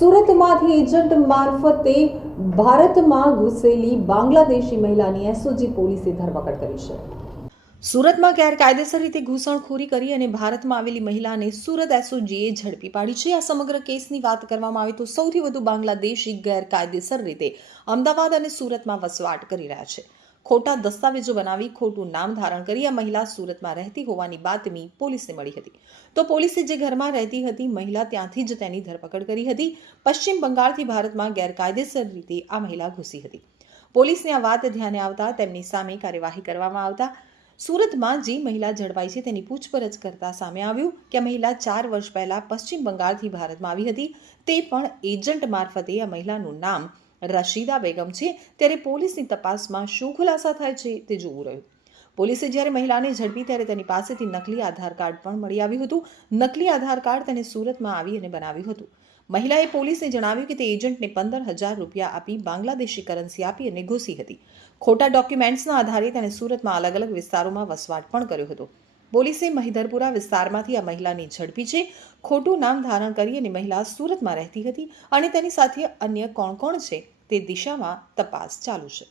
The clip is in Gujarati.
સુરતમાંથી એજન્ટ મારફતે ભારતમાં ઘૂસેલી બાંગ્લાદેશી મહિલાની એસઓજી પોલીસે ધરપકડ કરી છે. સુરતમાં ગેરકાયદેસર રીતે ઘૂસણખોરી કરી અને ભારતમાં આવેલી મહિલાને સુરત એસઓજીએ ઝડપી પાડી છે. આ સમગ્ર કેસની વાત કરવામાં આવે તો સૌથી વધુ બાંગ્લાદેશી ગેરકાયદેસર રીતે અમદાવાદ અને સુરતમાં વસવાટ કરી રહ્યા છે. ખોટા દસ્તાવેજો બનાવી ખોટું નામ ધારણ કરી આ મહિલા સુરતમાં રહેતી હોવાની બાતમી પોલીસને મળી હતી. તો પોલીસે જે ઘરમાં રહેતી હતી મહિલા ત્યાંથી જ તેની ધરપકડ કરી હતી. પશ્ચિમ બંગાળથી ભારતમાં ગેરકાયદેસર રીતે આ મહિલા ઘૂસી હતી. પોલીસને આ વાત ધ્યાને આવતા તેમની સામે કાર્યવાહી કરવામાં આવતા સુરતમાં જે મહિલા ઝડપાઈ છે તેની પૂછપરછ કરતા સામે આવ્યું કે આ મહિલા 4 વર્ષ પહેલા પશ્ચિમ બંગાળથી ભારતમાં આવી હતી. તે પણ એજન્ટ મારફતે. આ મહિલાનું નામ રશીદા બેગમ છે. ત્યારે પોલીસની તપાસમાં શું ખુલાસા થાય છે તે જોવું રહ્યું. પોલીસે જ્યારે મહિલાને ઝડપી ત્યારે તેની પાસેથી નકલી આધાર કાર્ડ પણ મળી આવ્યું હતું. નકલી આધાર કાર્ડ તેને સુરતમાં આવી અને બનાવ્યું હતું. મહિલાએ પોલીસને જણાવ્યું કે તે એજન્ટને 15,000 રૂપિયા આપી બાંગ્લાદેશી કરન્સી આપી અને ઘૂસી હતી. ખોટા ડોક્યુમેન્ટ્સના આધારે તેને સુરતમાં અલગ અલગ વિસ્તારોમાં વસવાટ પણ કર્યો હતો. પોલીસે મહિધરપુરા વિસ્તારમાંથી આ મહિલાને ઝડપી છે. ખોટું નામ ધારણ કરી અને મહિલા સુરતમાં રહેતી હતી અને તેની સાથે અન્ય કોણ છે તે દિશામાં તપાસ ચાલુ છે.